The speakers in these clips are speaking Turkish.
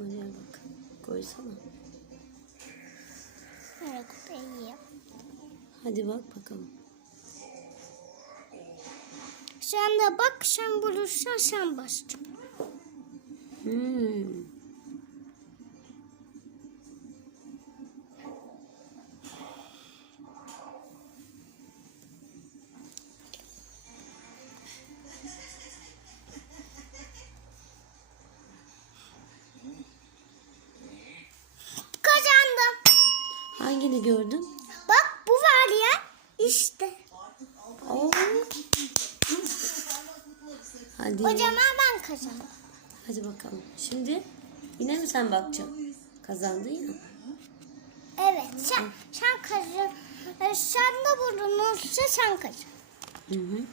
Oraya bak. Koysana. Evet iyi. Hadi bak bakalım. Sen de bak sen bulursan sen bastır. Hmm. Hangini gördün? Bak bu var ya. İşte. Oo. Hadi. O zaman ben kazandım. Hadi bakalım. Şimdi yine mi sen bakacaksın? Kazandın ya. Evet sen, sen kazan. e, Sen de bulunursa sen kazan. Hı hı.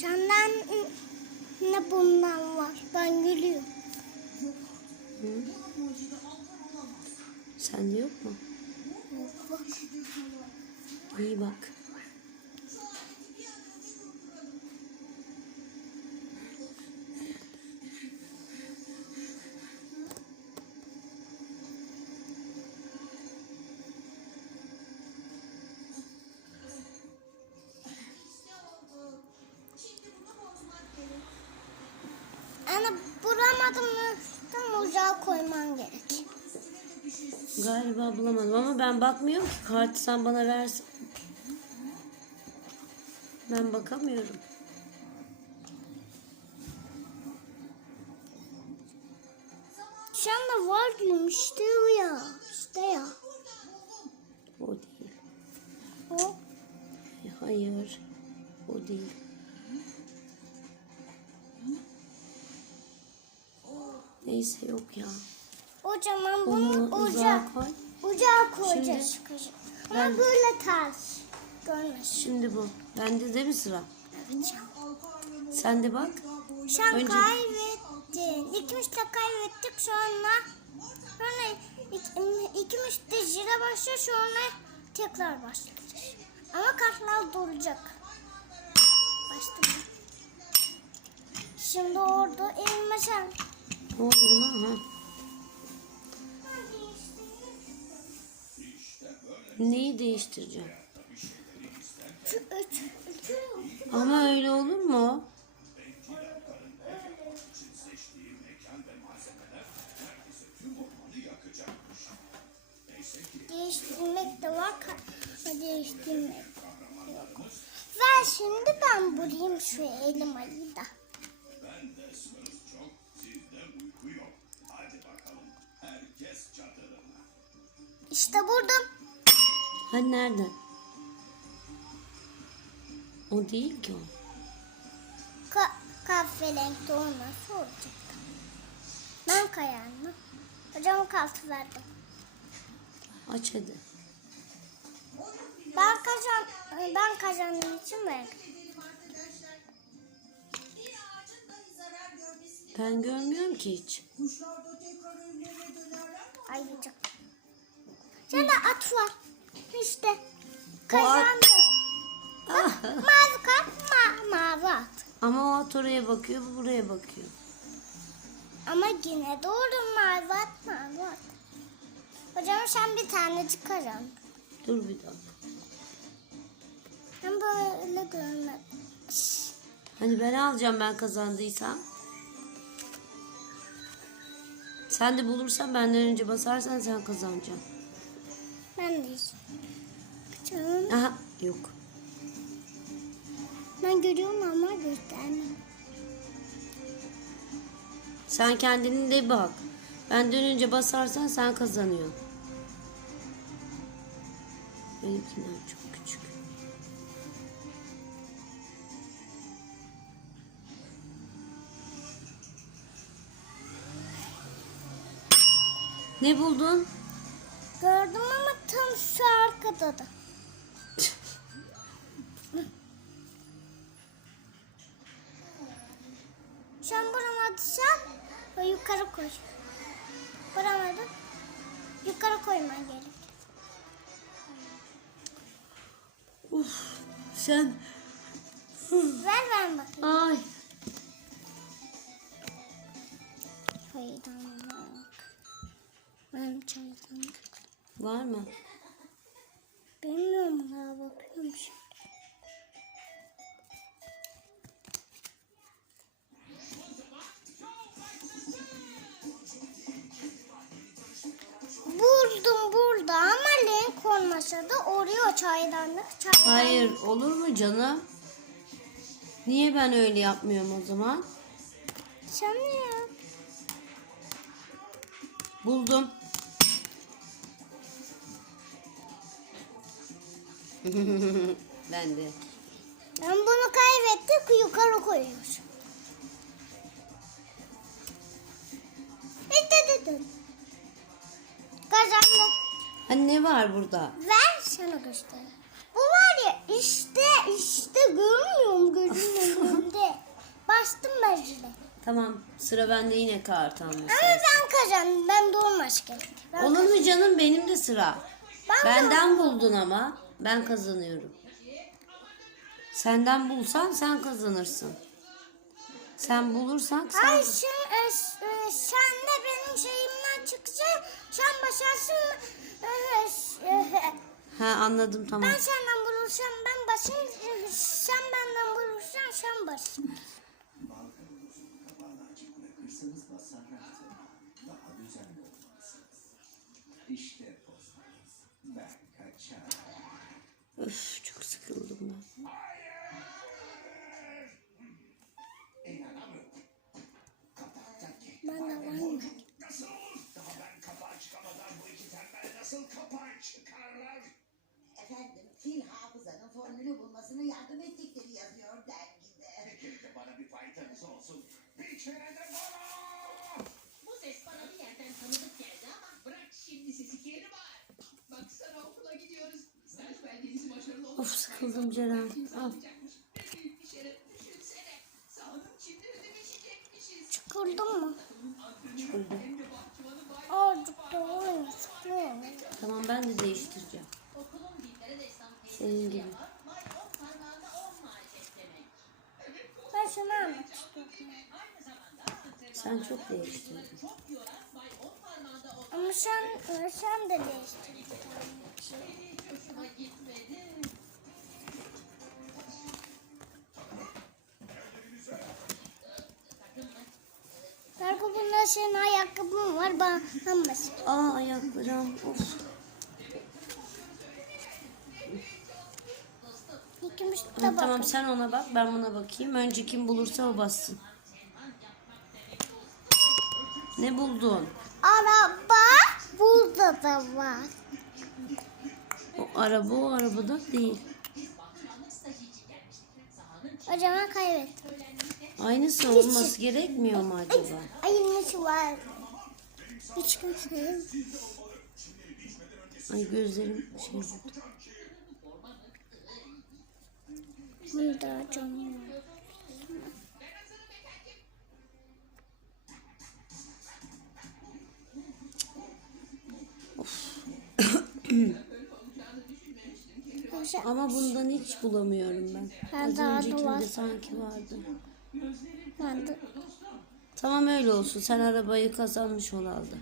Senden ne bundan var? Ben gülüyorum. Hı. Sende yok mu? Bak. İyi bak. Yani bulamadım mı tam uzağa koyman gerek. Galiba bulamadım ama ben bakmıyorum ki. Kartı sen bana versin. Ben bakamıyorum. Sen de var diyorum işte ya. İşte ya. O değil. O. Hayır. O değil. Neyse yok ya. O zaman Onu bunu uzağa koy. uzağa koyacağız. Ama ben- böyle ters. Görmesin. Şimdi bu. Bende de mi sıra? Evet. Sen de bak. Sen Önce- kaybettin. İkimiz de kaybettik sonra sonra ik- ikimiz de zira başlıyor sonra tekrar başlayacağız. Ama kartlar duracak. Başladı. Şimdi orada elma sen. Ne oldu? Ha. Neyi değiştireceğim? Ama öyle olur mu? değiştirmek de var. Değiştirmek de yok. Ver şimdi ben bulayım şu elmayı da. İşte buldum. Hani nerede? O değil ki o. Ka kahverengi olması olacak. Ben kayanlı. Hocam kartı verdim. Aç hadi. Ben kazan ben kazandığım için verdim. Ben görmüyorum ki hiç. Ayrıca. Sen de at var. İşte. Kazandım. Ah, Mavi kart ma mavi at. ama o at oraya bakıyor, bu buraya bakıyor. Ama yine doğru mavi at mavi at. Hocam sen bir tanecik kazandın. Dur bir dakika. Ben böyle görmedim. Hani ben alacağım ben kazandıysam. Sen de bulursan benden önce basarsan sen kazanacaksın. Ben de hiç. Canım, Aha yok. ben görüyorum ama göstermem. Sen kendini de bak. Benden önce basarsan sen kazanıyorsun. Benimkiler çok küçük. Ne buldun? Gördüm ama tam şu arkada da. Sen bulamadıysan o yukarı koy. Vuramadın. Yukarı koyman gerek. Sen Ver ver bakayım. ay Çaydanlık. Benim çaydanlık. Var mı? Bilmiyorum ya bakıyorum şimdi. Buldum burada ama renk olmasa da oraya çaydanlık çaydanlık. Hayır olur mu canım? Niye ben öyle yapmıyorum o zaman? Sen ne ya? Buldum. ben de. Ben bunu kaybettik yukarı koyuyoruz. Dedim. Kazandım. Hani ne var burada? Ver sana göster. Bu var ya işte işte görmüyorum gözümün önünde. Bastım ben zile. Tamam sıra bende yine kart alması. Ama ben kazandım. Ben gerek. Ben Olur mu canım benim de sıra. Ben Benden buldun ama ben kazanıyorum. Senden bulsan sen kazanırsın. Sen bulursan sen... Ay sen, e, e, sen de benim şeyimden çıkacaksın. Sen başarsın. E, s- e, Ha anladım tamam. Ben senden bulursam ben basayım. e, Sen benden bulursan sen bas. İşte Üf Sağlık çimleri geçecekmişiz. Çıkıldım mı? Var. Azıcık da oyun sıkıyorum. Tamam ben de değiştireceğim. Senin gibi. Ben. Aynı zamanda Sen çok değiştirdin. Ama sen, sen de değiştirdin. Belki bunda senin ayakkabın var. Ben hammasın. Aa ayaklarım. Of. İkimiz de Ha, bakalım. tamam sen ona bak ben buna bakayım. Önce kim bulursa o bassın. Ne buldun? Araba burada da var. O araba o arabada değil. O zaman kaybettim. Aynısı olması gerekmiyor mu acaba? Aynısı var. Hiç kimse Ay gözlerim şey oldu. Bunu da açamıyorum. Yoksa Ama bundan hiç bulamıyorum ben. Ben Az daha da öncekinde var. sanki vardı. Ben de Tamam öyle olsun. Sen arabayı kazanmış ol aldı.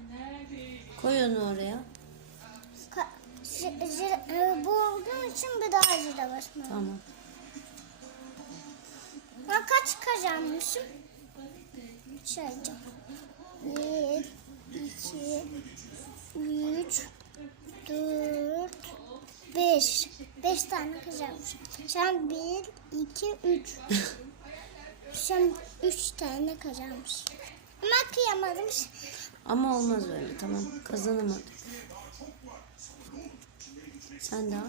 Koy onu oraya. Ka- e, bu olduğum için bir daha zile basmam. Tamam. Ben kaç kazanmışım? Sayacağım. Bir, iki, üç, dört, beş. Beş tane kazanmışım. Sen bir, iki, üç. Sen üç tane kazanmışsın. Ama kıyamadım. Ama olmaz öyle. Tamam. Kazanamadık. Sen de al.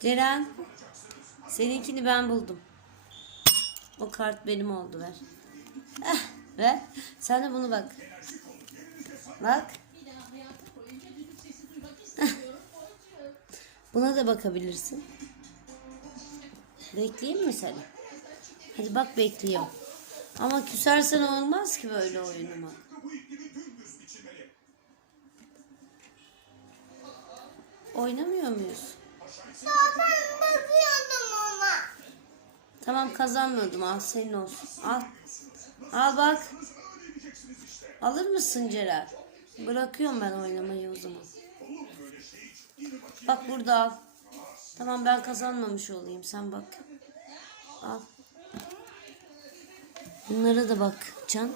Ceren. Seninkini ben buldum. O kart benim oldu ver. Ver. Sen de bunu bak. Bak. Buna da bakabilirsin. Bekleyeyim mi seni? Hadi bak bekliyorum. Ama küsersen olmaz ki böyle oynamak. Oynamıyor muyuz? Tamam kazanmadım al senin olsun. Al. Al bak. Alır mısın Celal? Bırakıyorum ben oynamayı o zaman. Bak burada al. Tamam ben kazanmamış olayım sen bak. Al. Bunlara da bak Can.